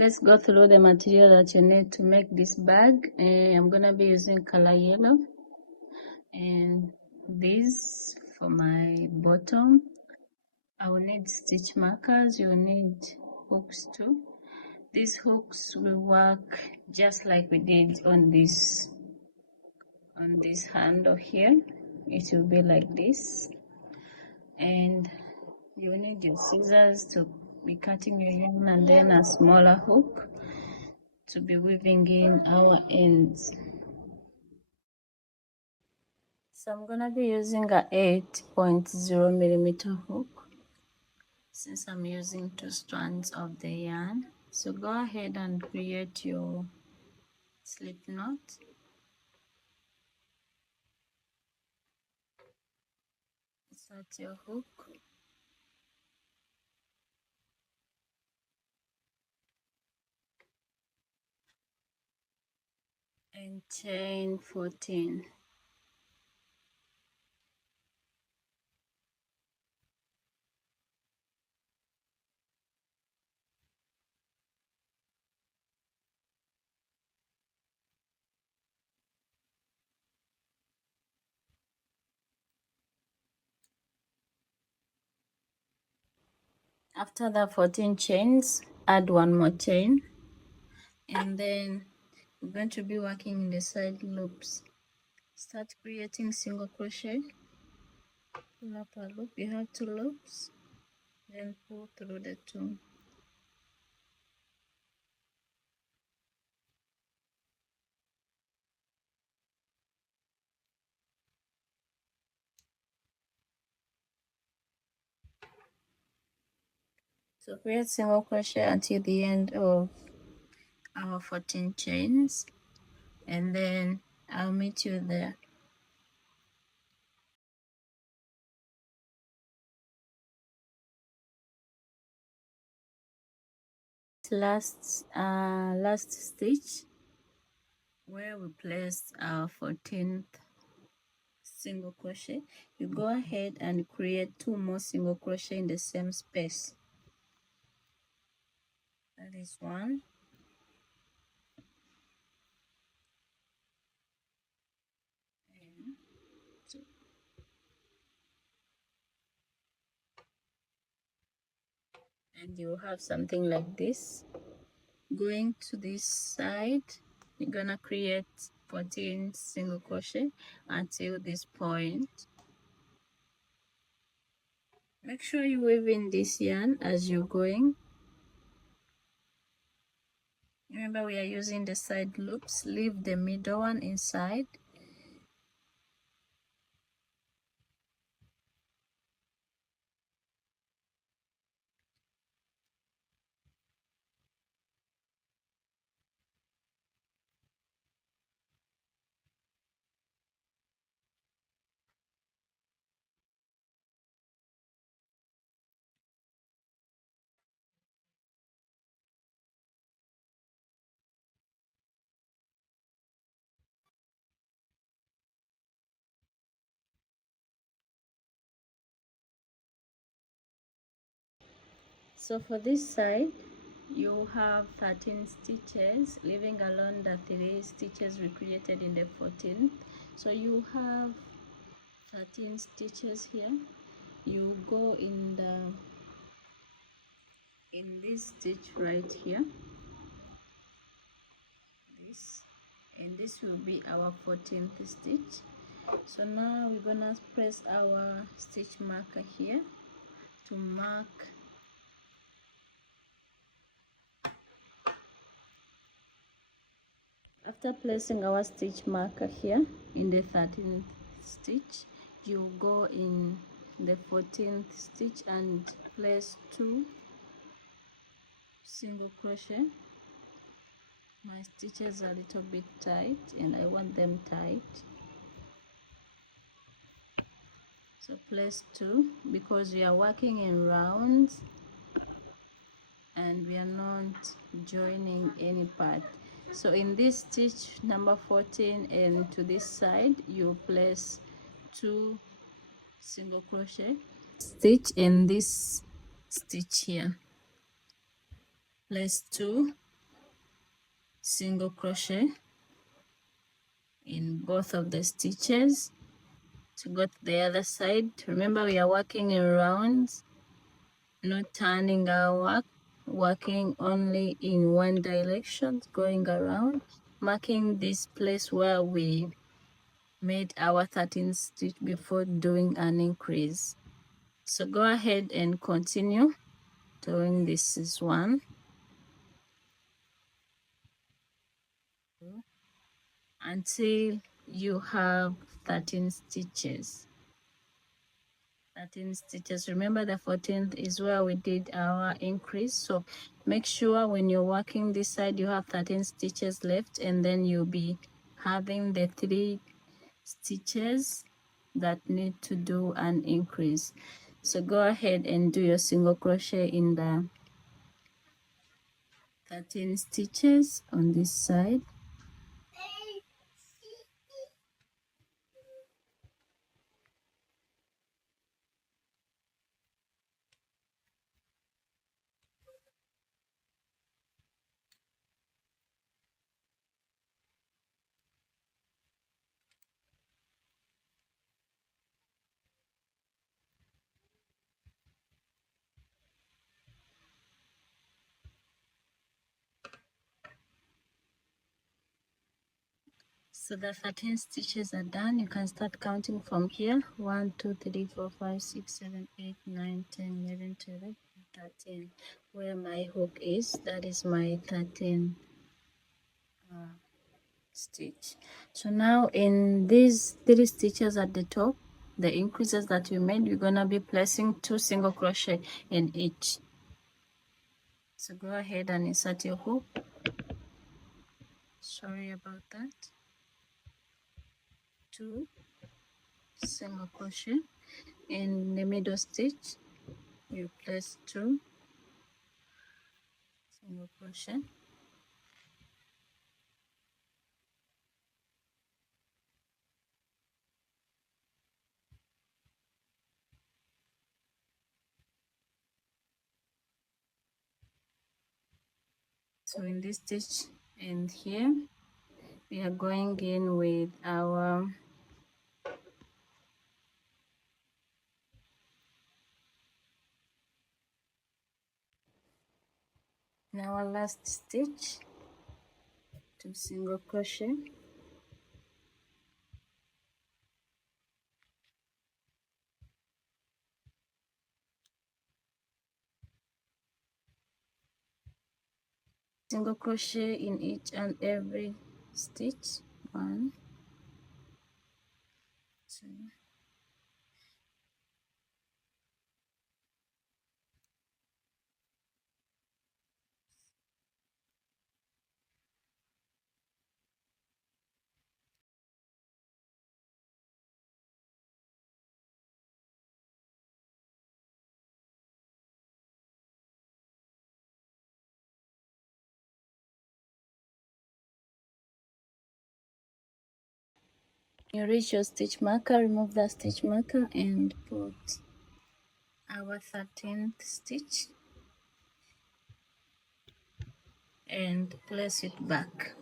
Let's go through the material that you need to make this bag. I'm gonna be using color yellow, and this for my bottom. I will need stitch markers. You will need hooks too. These hooks will work just like we did on this handle here. It will be like this, and you will need your scissors to be cutting your yarn, and then a smaller hook to be weaving in our ends. So I'm gonna be using a 8.0 millimeter hook since I'm using 2 strands of the yarn. So go ahead and create your slip knot. Insert your hook and chain 14. After the 14 chains, add one more chain, and then we're going to be working in the side loops. Start creating single crochet, pull up a loop. You have 2 loops, then pull through the 2. So create single crochet until the end of our 14 chains, and then I'll meet you there. Last stitch where we placed our 14th single crochet, you go ahead and create 2 more single crochet in the same space. That is 1, and 2. And you have something like this. Going to this side, you're gonna create 14 single crochet until this point. Make sure you weave in this yarn as you're going. Remember, we are using the side loops. Leave the middle one inside. So for this side, you have 13 stitches, leaving alone the 3 stitches we created in the 14th. So you have 13 stitches here. You go in this stitch right here, this, and this will be our 14th stitch. So now we're gonna press our stitch marker here to mark After placing our stitch marker here in the 13th stitch, you go in the 14th stitch and place 2 single crochet. My stitches are a little bit tight and I want them tight, so place 2 because we are working in rounds and we are not joining any part. So in this stitch number 14 and to this side, you place 2 single crochet, stitch in this stitch here, place 2 single crochet in both of the stitches to go to the other side. Remember, we are working in rounds, not turning our work, working only in one direction, going around, marking this place where we made our 13th stitch before doing an increase. So go ahead and continue doing this is 1, 2, until you have 13 stitches. 13 stitches. Remember, the 14th is where we did our increase, so make sure when you're working this side you have 13 stitches left, and then you'll be having the 3 stitches that need to do an increase. So go ahead and do your single crochet in the 13 stitches on this side. So the 13 stitches are done. You can start counting from here. 1, 2, 3, 4, 5, 6, 7, 8, 9, 10, 11, 12, 13. Where my hook is, that is my 13 stitch. So now in these 3 stitches at the top, the increases that we made, we're gonna be placing 2 single crochet in each. So go ahead and insert your hook. Sorry about that. 2 single crochet in the middle stitch. You place 2 single crochet, so in this stitch and here we are going in with our last stitch, 2 single crochet, single crochet in each and every stitch. 1, 2, you reach your stitch marker, remove the stitch marker and put our 13th stitch and place it back.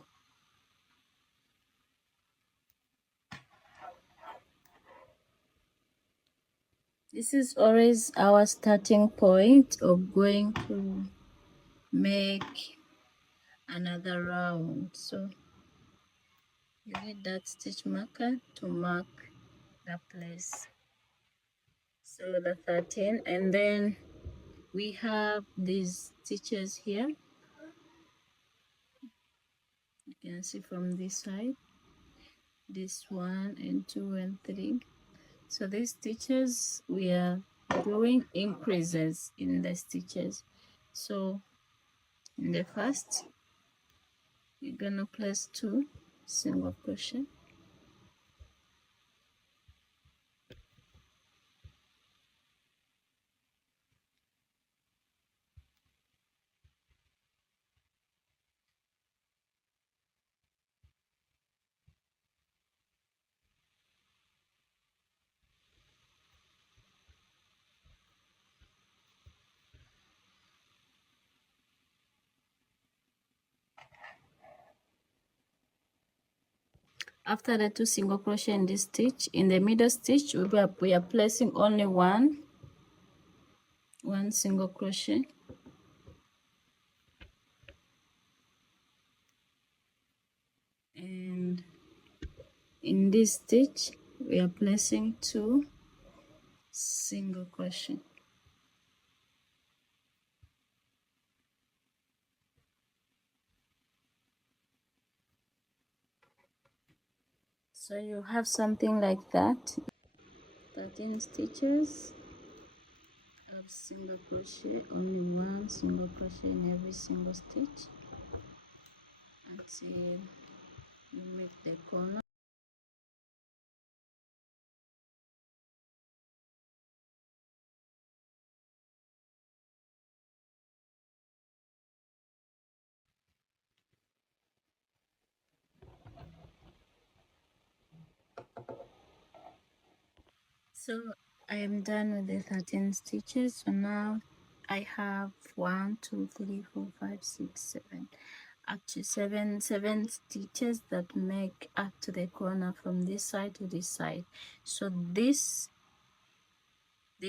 This is always our starting point of going to make another round. So you need that stitch marker to mark the place. So the 13, and then we have these stitches here. You can see from this side, this 1 and 2 and 3. So these stitches, we are doing increases in the stitches. So in the first, you're gonna place 2 single crochet, After the 2 single crochet in this stitch, in the middle stitch we are placing only one single crochet, and in this stitch we are placing 2 single crochet. So you have something like that, 13 stitches of single crochet, only 1 single crochet in every single stitch until you make the corner. So I am done with the 13 stitches. So now I have 1 2 3 4 5 6 7, actually seven stitches that make up to the corner from this side to this side. So this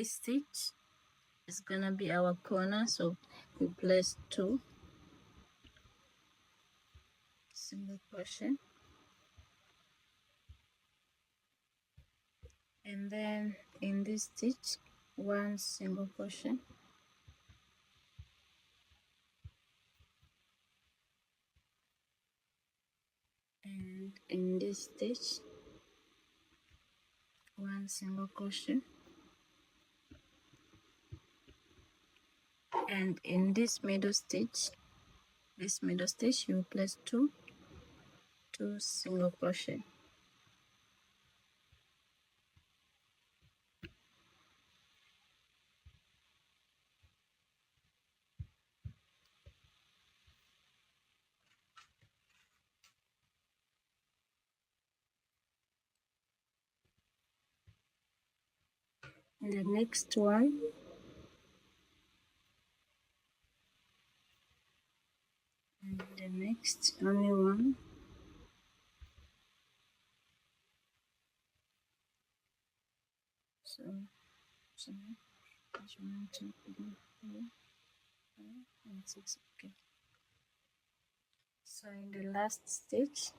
stitch is gonna be our corner, so we place 2 single crochet, and then in this stitch 1 single crochet, and in this stitch 1 single crochet, and in this middle stitch you place 2 single crochet. And the next one, and the next only one, so 1 2 3 4 5 and 6. Okay, so in the last stitch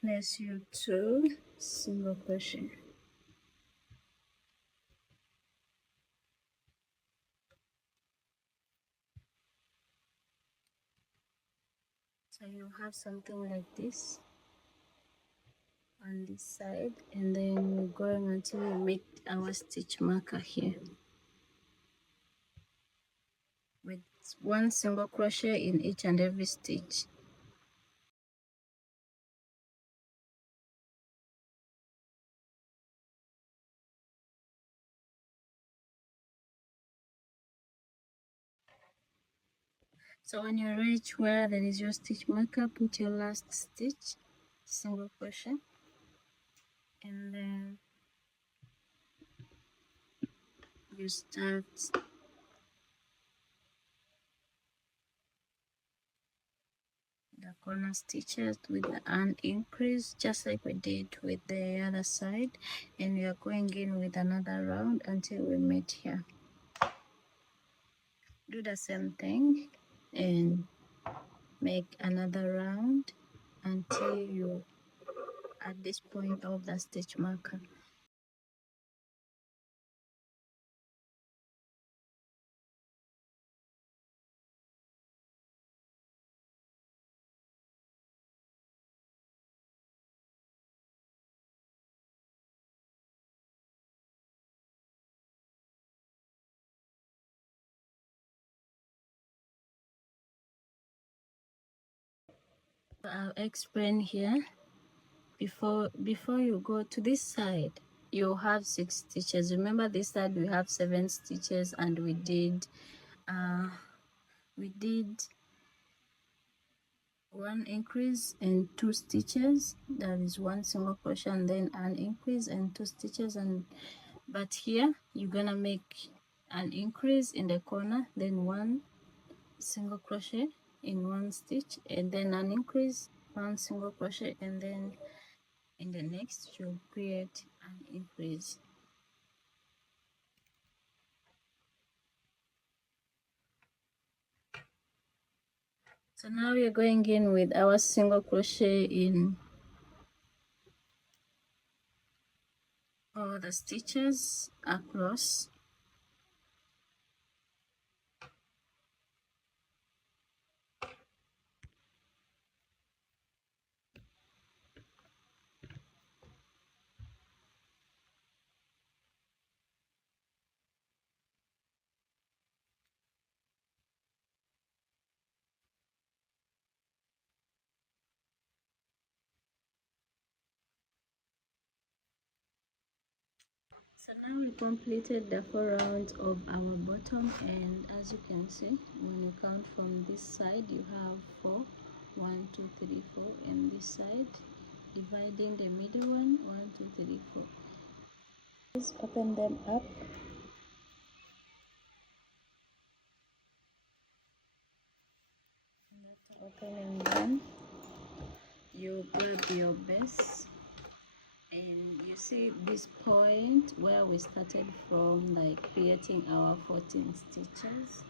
place your 2 single crochet. So you have something like this on this side, and then we're going until we make our stitch marker here with 1 single crochet in each and every stitch. So when you reach where there is your stitch marker, put your last stitch, single crochet, and then you start the corner stitches with an increase, just like we did with the other side, and we are going in with another round until we meet here. Do the same thing and make another round until you at this point of the stitch marker. I'll explain here. Before you go to this side, you have 6 stitches. Remember, this side we have 7 stitches, and we did 1 increase and 2 stitches. That is 1 single crochet and then an increase and 2 stitches. And but here you're gonna make an increase in the corner, then 1 single crochet in 1 stitch, and then an increase one single crochet, and then in the next you'll create an increase. So now we're going in with our single crochet in all the stitches across. So now we completed the 4 rounds of our bottom, and as you can see, when you count from this side, you have 4, 1, 2, 3, 4, and this side, dividing the middle one, 1, 2, 3, 4. Just open them up. After opening them, you grab your base, and you see this point where we started from, like creating our 14 stitches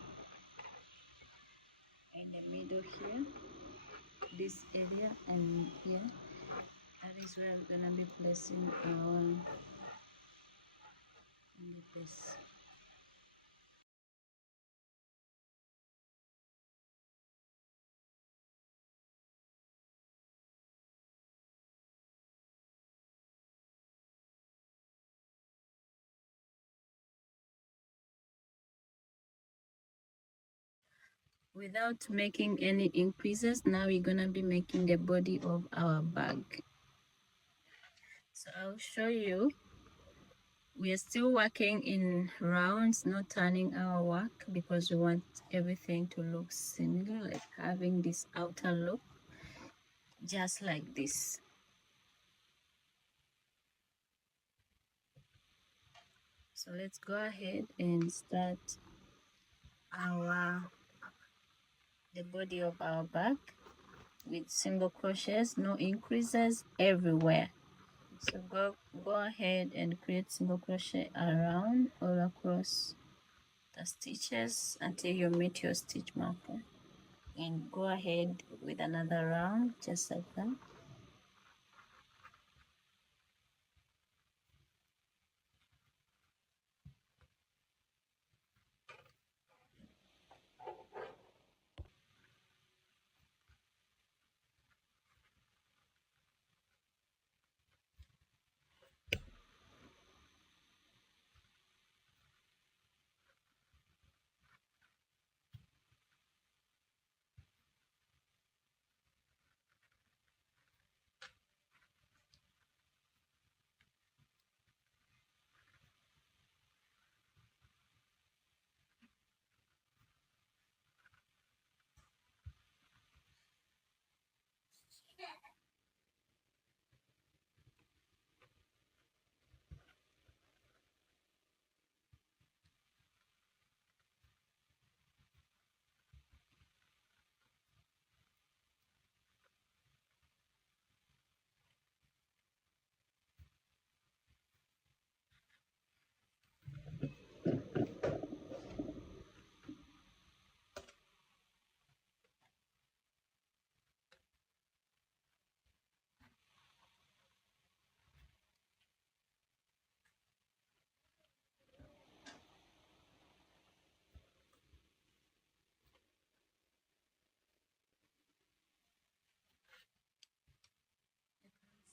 in the middle here, this area, and here, that is where we're gonna be placing our base. Without making any increases, now we're gonna be making the body of our bag. So I'll show you. We are still working in rounds, not turning our work, because we want everything to look similar, like having this outer look just like this. So let's go ahead and start the body of our bag with single crochets, no increases everywhere. So go ahead and create single crochet around all across the stitches until you meet your stitch marker, and go ahead with another round just like that.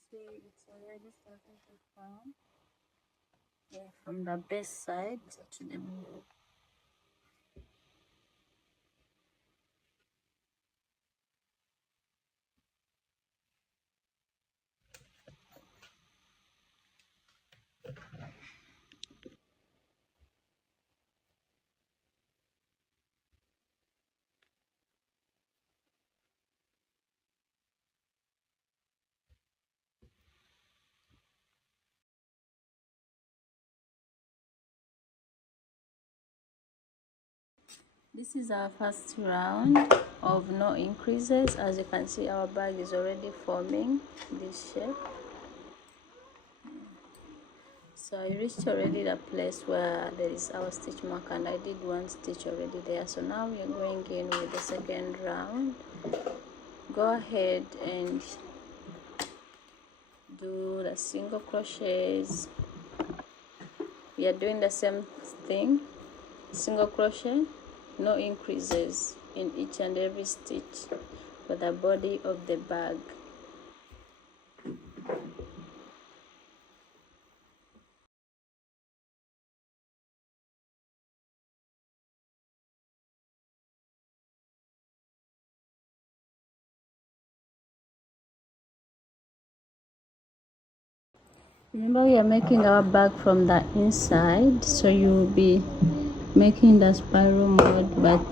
See, it's already starting to form. Yeah, from the base side to the middle. This is our first round of no increases. As you can see, our bag is already forming this shape. So I reached already the place where there is our stitch mark, and I did one stitch already there. So now we are going in with the second round. Go ahead and do the single crochets. We are doing the same thing, single crochet, no increases in each and every stitch for the body of the bag. Remember, we are making our bag from the inside, so you will be making the spiral mode, but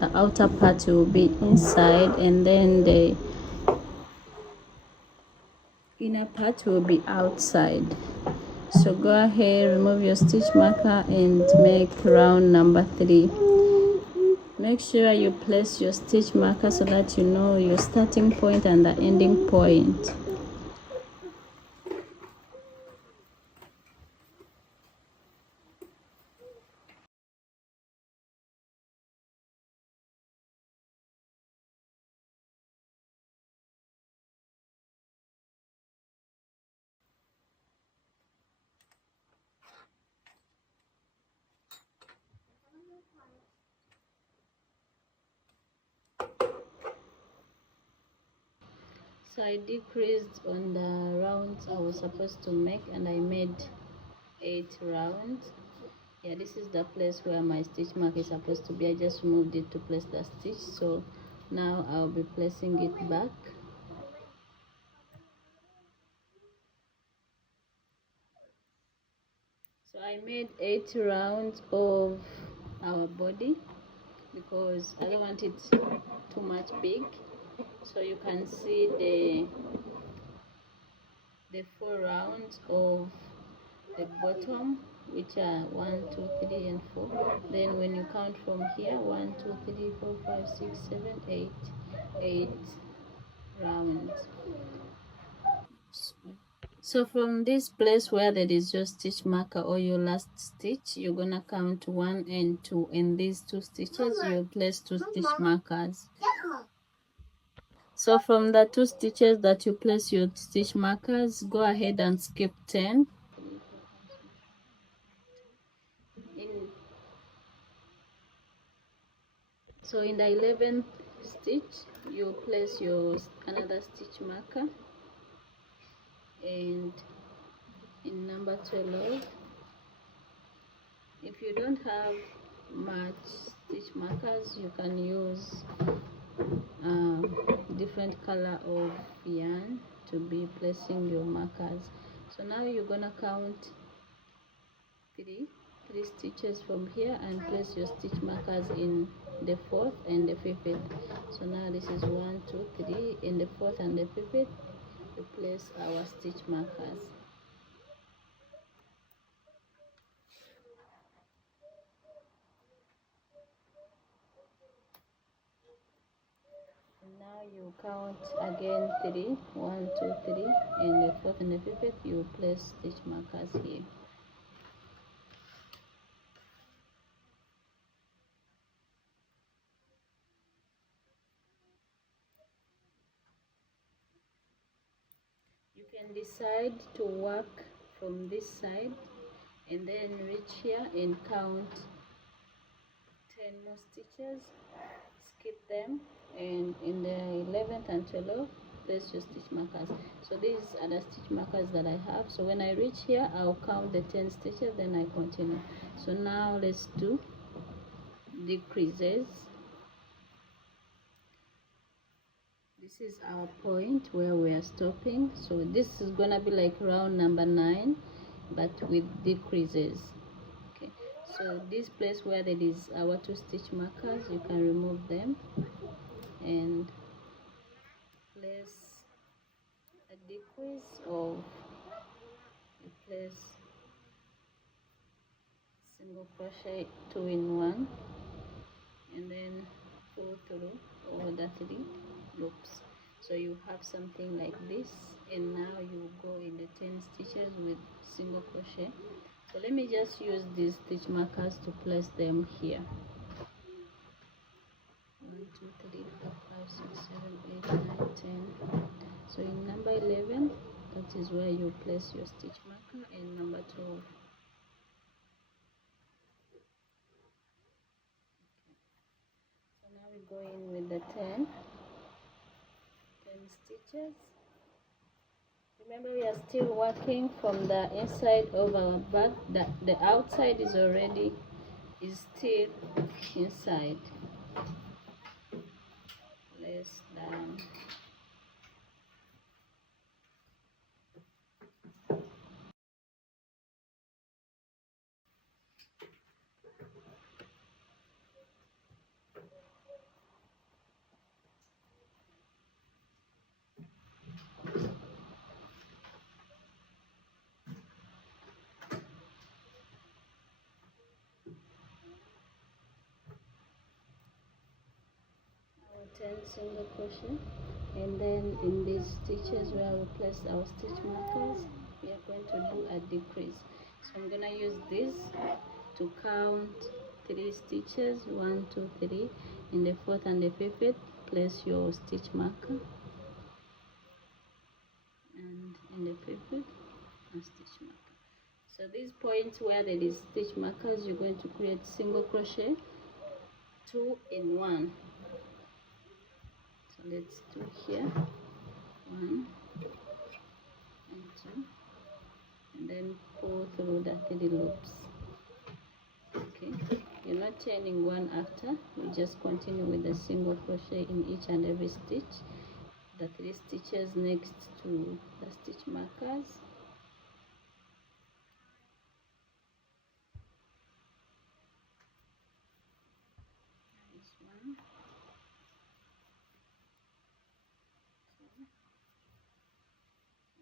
the outer part will be inside, and then the inner part will be outside. So go ahead, remove your stitch marker and make round number 3. Make sure you place your stitch marker so that you know your starting point and the ending point. So I decreased on the rounds I was supposed to make, and I made 8 rounds. Yeah, this is the place where my stitch mark is supposed to be. I just moved it to place the stitch, so now I'll be placing it back. So I made 8 rounds of our body because I don't want it too much big. So you can see the 4 rounds of the bottom, which are 1, 2, 3, and 4. Then when you count from here, 1, 2, 3, 4, 5, 6, 7, 8, 8 rounds. So from this place where there is your stitch marker or your last stitch, you're gonna count 1 and 2. In these 2 stitches, you place 2 stitch markers. So from the 2 stitches that you place your stitch markers, go ahead and skip 10. So in the 11th stitch, you place your another stitch marker, and in number 12, if you don't have much stitch markers, you can use different color of yarn to be placing your markers. So now you're gonna count three stitches from here and place your stitch markers in the 4th and the 5th. So now this is 1, 2, 3. In the 4th and the 5th, we place our stitch markers. And now you count again 3, 1, 2, 3. In the 4th and the 5th, you place stitch markers here. You can decide to work from this side and then reach here and count 10 more stitches, skip them, and in the 11th and 12th, place your stitch markers. So these are the stitch markers that I have. So when I reach here, I'll count the 10 stitches, then I continue. So now let's do decreases. This is our point where we are stopping. So this is gonna be like round number 9, but with decreases. Okay, so this place where there is our 2 stitch markers, you can remove them and place a decrease of, you place single crochet 2 in 1, and then pull through all the 3 loops. So you have something like this, and now you go in the 10 stitches with single crochet. So let me just use these stitch markers to place them here. 1 2 3 4 5 6 7 8 9 10. So in number 11, that is where you place your stitch marker, and number 12. So now we go in with the 10 stitches. Remember, we are still working from the inside of our bag. The outside is still inside. Less than. Our 10 single crochet, and then in these stitches where we place our stitch markers, we are going to do a decrease. So I'm gonna use this to count 3 stitches, 1 2 3. In the 4th and the 5th, place your stitch marker, and in the 5th, a stitch marker. So these points where there is stitch markers, you're going to create single crochet 2 in 1. So let's do here 1 and 2, and then pull through the 3 loops. Okay, you're not chaining one after, you just continue with the single crochet in each and every stitch, the 3 stitches next to the stitch markers. This 1, 2,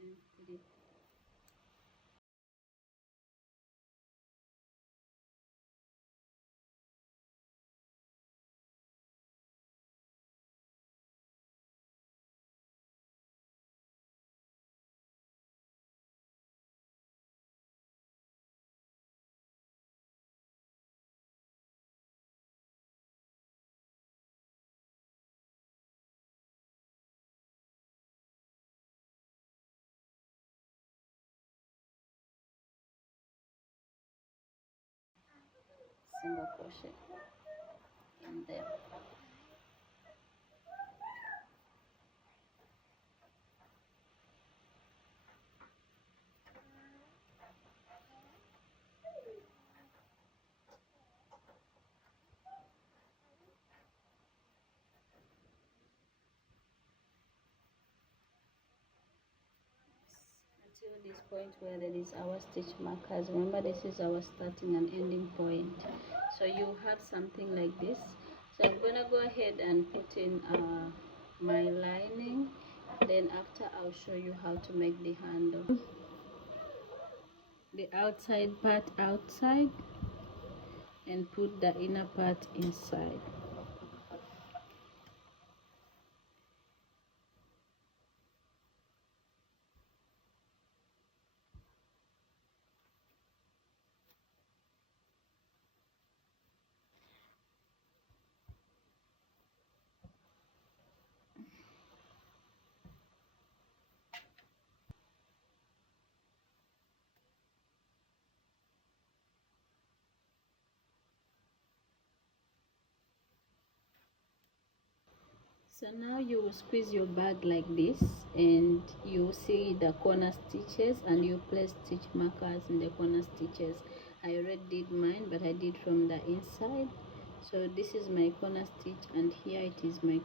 and 3. Single crochet in there. Until this point where there is our stitch markers. Remember, this is our starting and ending point. So you have something like this. So I'm gonna go ahead and put in my lining, then after I'll show you how to make the handle. The outside part outside and put the inner part inside. So now you will squeeze your bag like this, and you see the corner stitches, and you place stitch markers in the corner stitches. I already did mine, but I did from the inside. So this is my corner stitch, and here it is my.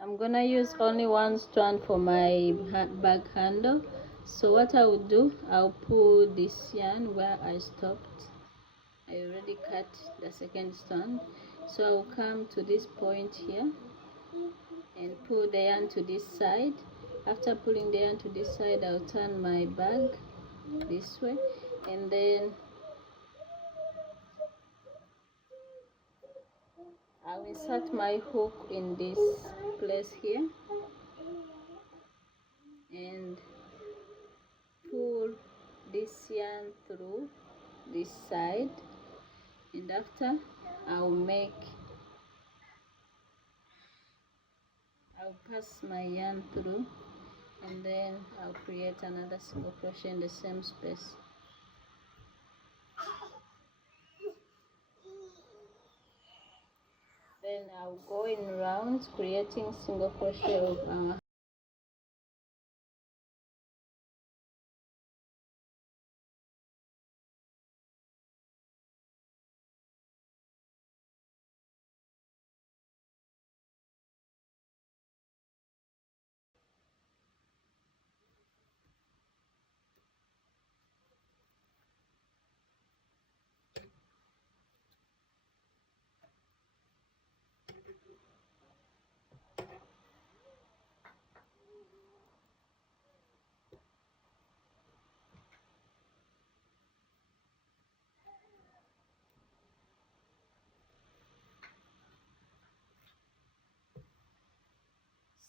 I'm gonna use only one strand for my bag handle. So what I will do, I'll pull this yarn where I stopped. I already cut the second strand, so I'll come to this point here and pull the yarn to this side. After pulling the yarn to this side, I'll turn my bag this way, and then I'll insert my hook in this place here and pull this yarn through this side, and after I'll pass my yarn through, and then I'll create another single crochet in the same space. Then I'll go in rounds, creating single crochet of our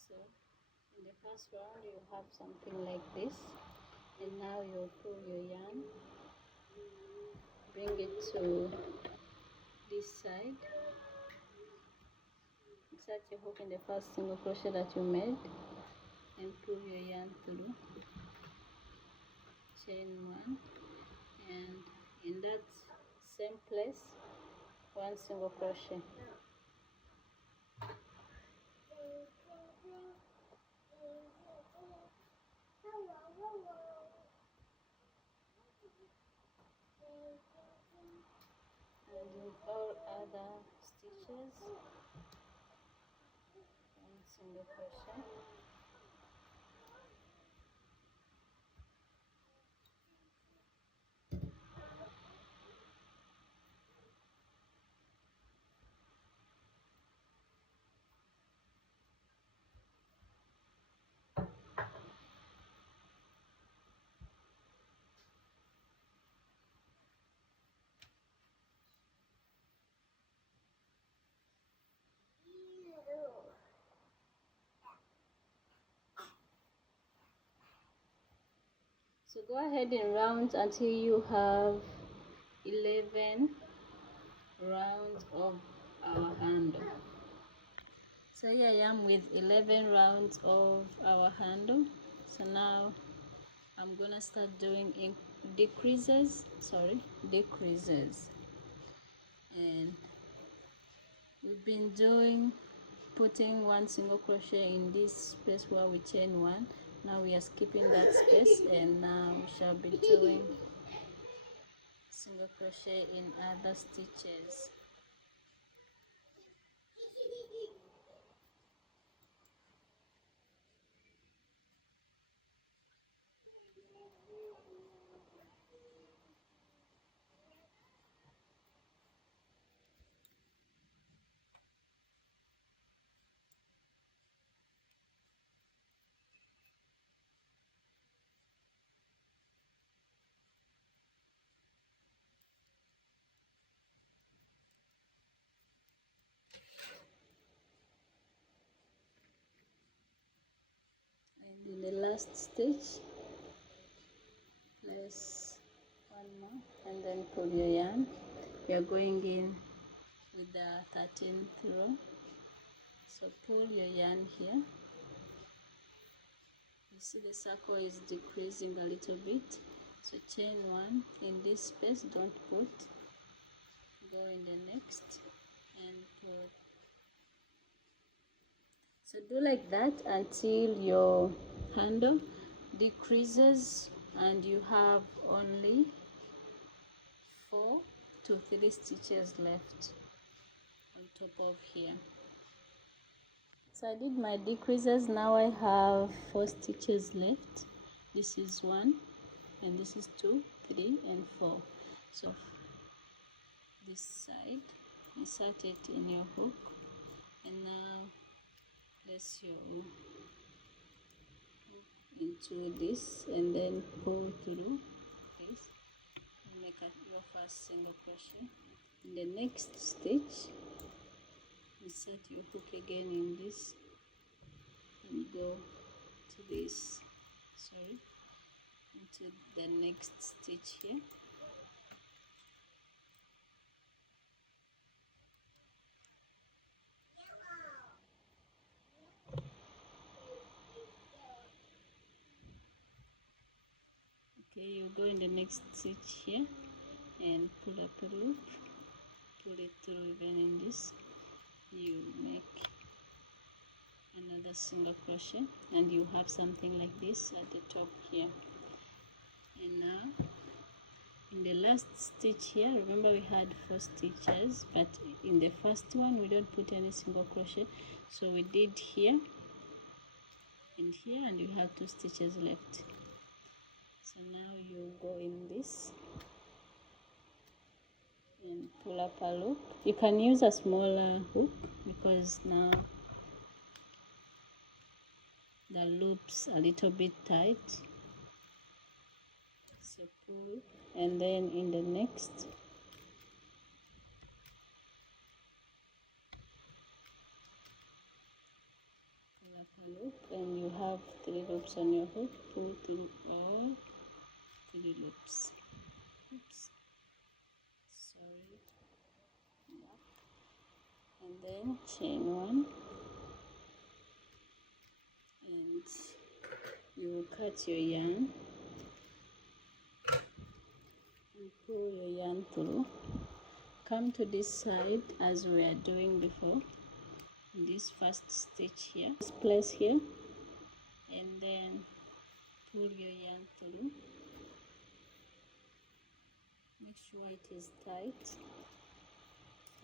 So in the first round you have something like this, and now you'll pull your yarn, bring it to this side, insert your hook in the first single crochet that you made, and pull your yarn through, chain one, and in that same place one single crochet. And in all other stitches, one single crochet. So go ahead and round until you have 11 rounds of our handle. So here I am with 11 rounds of our handle. So now I'm gonna start doing decreases, and we've been putting one single crochet in this space where we chain one. Now we are skipping that space, and now we shall be doing single crochet in other stitches. And in the last stitch, place one more and then pull your yarn. We are going in with the 13th row, so pull your yarn here. You see the circle is decreasing a little bit, so chain one in this space, don't put, go in the next and pull. So do like that until your handle decreases and you have only 4 to 3 stitches left on top of here. So I did my decreases. Now I have 4 stitches left. This is 1 and this is 2, 3 and 4. So this side, insert it in your hook, and now place your into this and then pull through this and make your first single crochet. In the next stitch insert your hook again in this and go to this, into the next stitch here. Okay, you go in the next stitch here and pull up a loop, pull it through even in this. You make another single crochet and you have something like this at the top here. And now in the last stitch here, remember we had 4 stitches, but in the first one we don't put any single crochet, so we did here and here, and you have 2 stitches left. So now you go in this and pull up a loop. You can use a smaller hook because now the loop's a little bit tight. So pull, and then in the next pull up a loop, and you have 3 loops on your hook. Pull through all 3 loops. Oops, sorry. Yep. And then chain 1, and you will cut your yarn and pull your yarn through. Come to this side as we are doing before, in this first stitch here, this place here, and then pull your yarn through. Make sure it is tight,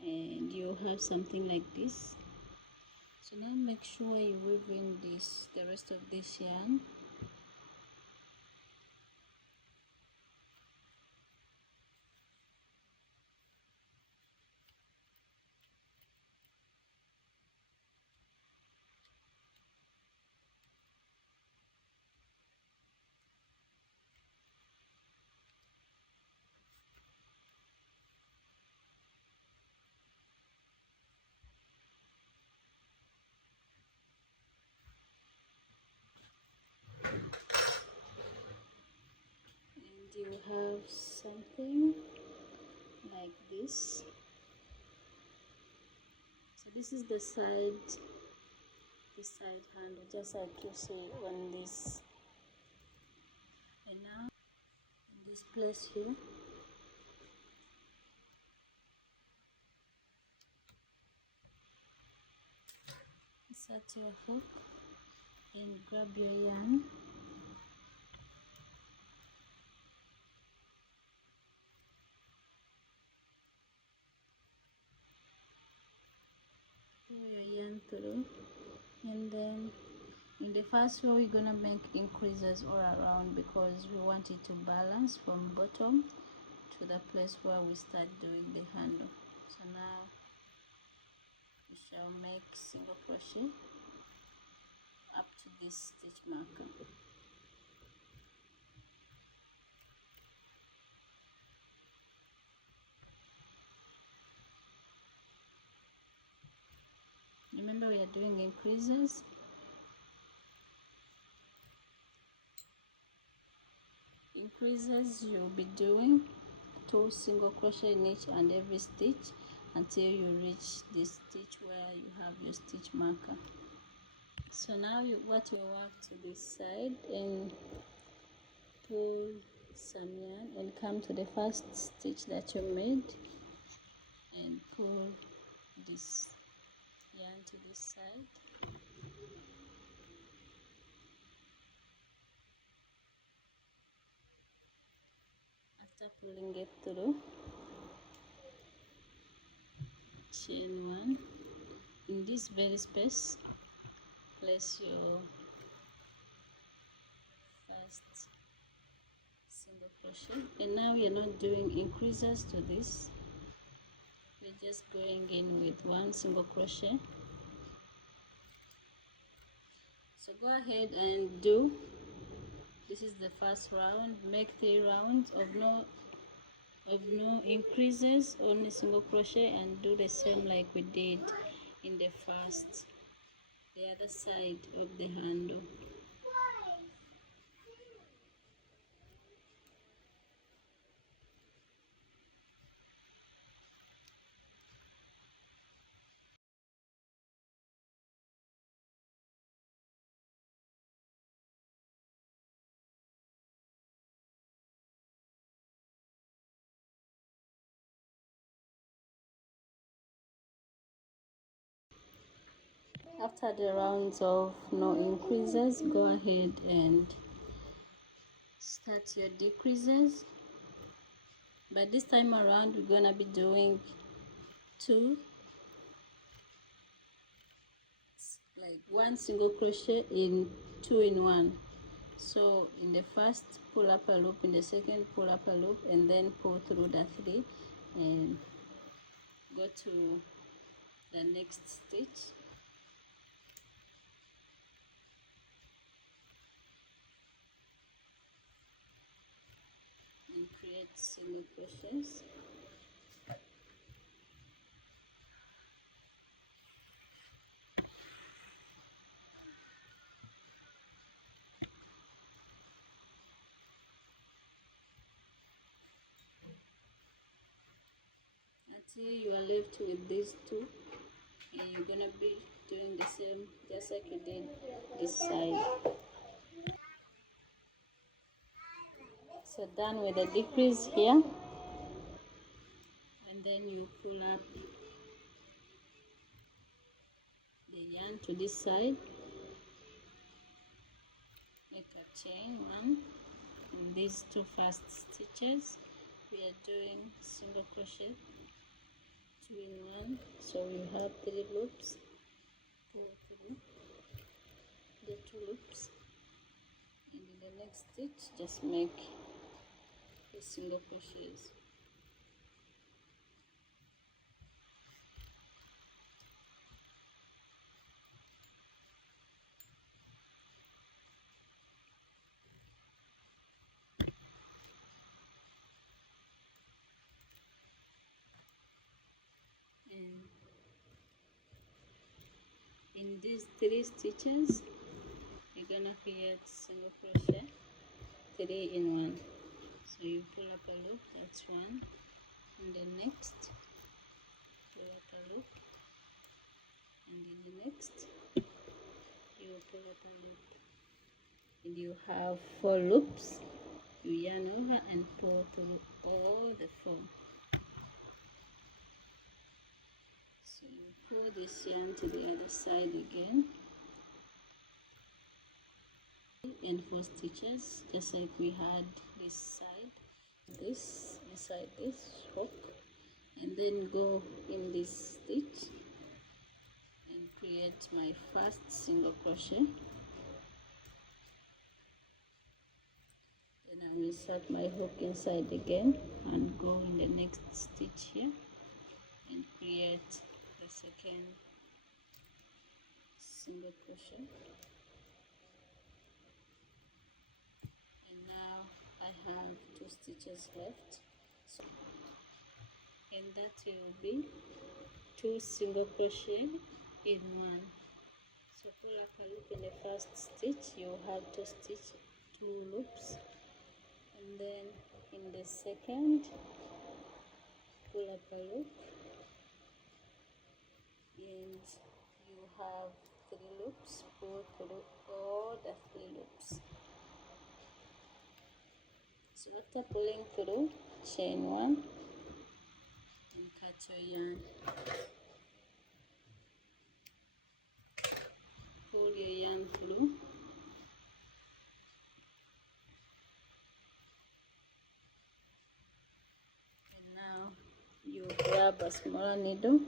and you have something like this. So now make sure you weave in the rest of this yarn. You have something like this. So this is the side handle, just like you see on this. And now in this place here, insert your hook and grab your yarn. Pull your yarn through, and then in the first row we're gonna make increases all around because we want it to balance from bottom to the place where we start doing the handle. So now we shall make single crochet up to this stitch marker. Remember, we are doing increases. You'll be doing 2 single crochet in each and every stitch until you reach this stitch where you have your stitch marker. So now you work to this side and pull some yarn and come to the first stitch that you made and pull this yarn to this side. After pulling it through, chain 1. In this very space, place your first single crochet. And now we are not doing increases to this, we're just going in with 1 single crochet. So go ahead and do, this is the first round, make 3 rounds of no increases, only single crochet, and do the same like we did in the other side of the handle. After the rounds of no increases, go ahead and start your decreases. But this time around, we're gonna be doing one single crochet in 2 in 1. So in the first, pull up a loop, in the second, pull up a loop, and then pull through the 3 and go to the next stitch and create single crochets. Until you are left with these 2, and you're gonna be doing the same just like you did this side. So done with the decrease here, and then you pull up the yarn to this side, make a chain 1. In these 2 first stitches we are doing single crochet 2 in 1, so you have 3 loops. Pull through the 2 loops, and in the next stitch just make the single crochets. And in these 3 stitches you're gonna create single crochet 3 in 1. So you pull up a loop, that's 1, and the next pull up a loop, and in the next you pull up a loop, and you have 4 loops. You yarn over and pull through all the 4. So you pull this yarn to the other side again, and 4 stitches just like we had this side, this inside this hook, and then go in this stitch and create my first single crochet. Then I will insert my hook inside again and go in the next stitch here and create the second single crochet. And now I have 2 stitches left, and that will be 2 single crochet in 1. So pull up a loop in the first stitch, you have 2 loops, and then in the second pull up a loop, and you have 3 loops. Pull through all the 3 loops. So after pulling through, chain 1 and cut your yarn. Pull your yarn through, and now you grab a smaller needle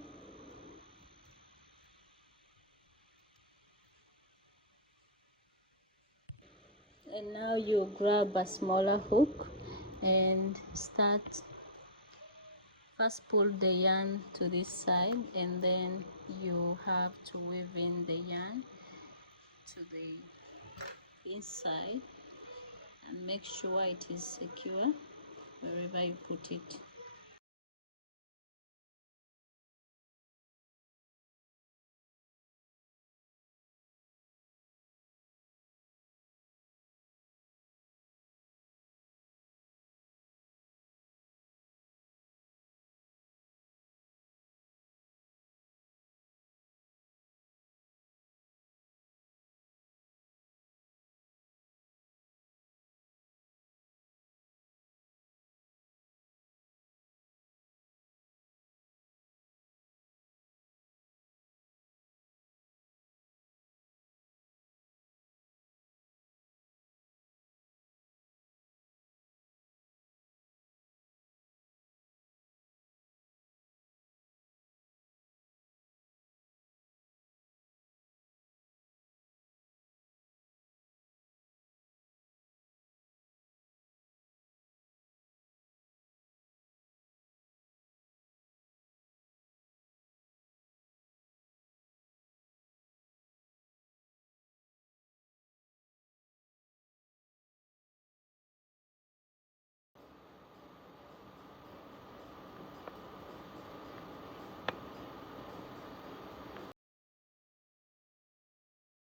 and now you grab a smaller hook and start. First pull the yarn to this side, and then you have to weave in the yarn to the inside and make sure it is secure wherever you put it.